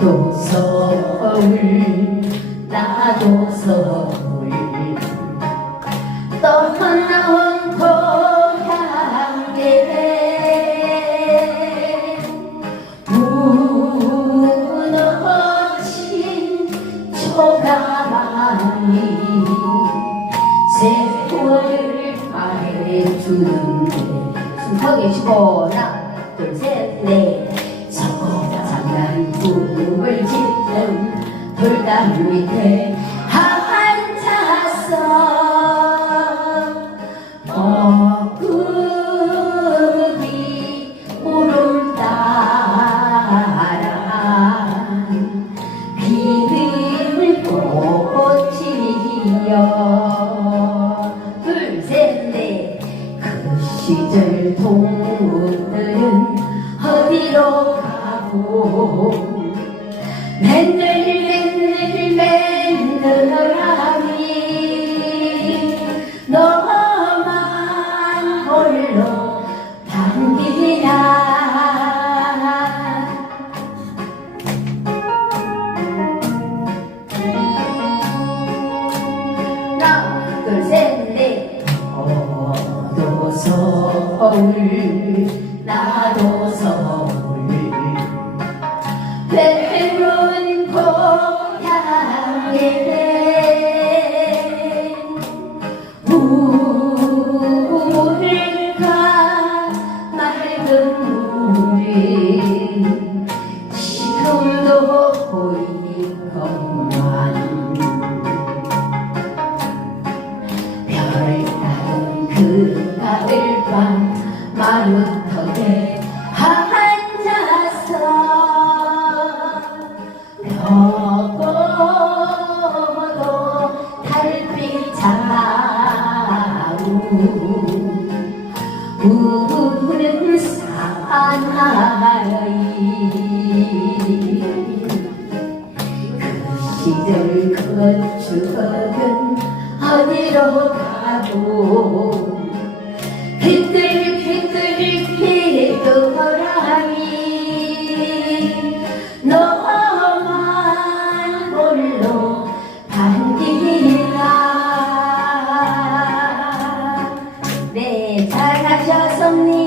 서울 나도 서울 떠나온 고향에 무너진 초가망이 세월을 말해주는데. 숨서 계시고 하나 둘셋넷 장난꾸을 짓는 돌담 밑에 앉아서 먹구비 오른 따라 비듬을 꽃이여 둘셋넷 그 시절 동무들은 어디로 가 고 맨들 맨들 맨들하니 너만 홀로 반기나 하나 둘셋넷 너도 서울 나도 서울 물가 맑은 물이 지금도 보이건만 별다른 그 가을 밤 마루턱에 앉아서 벽고도 달빛 자우 우는 사나이. 그 시절 그 추억은 어디로 가고 마음이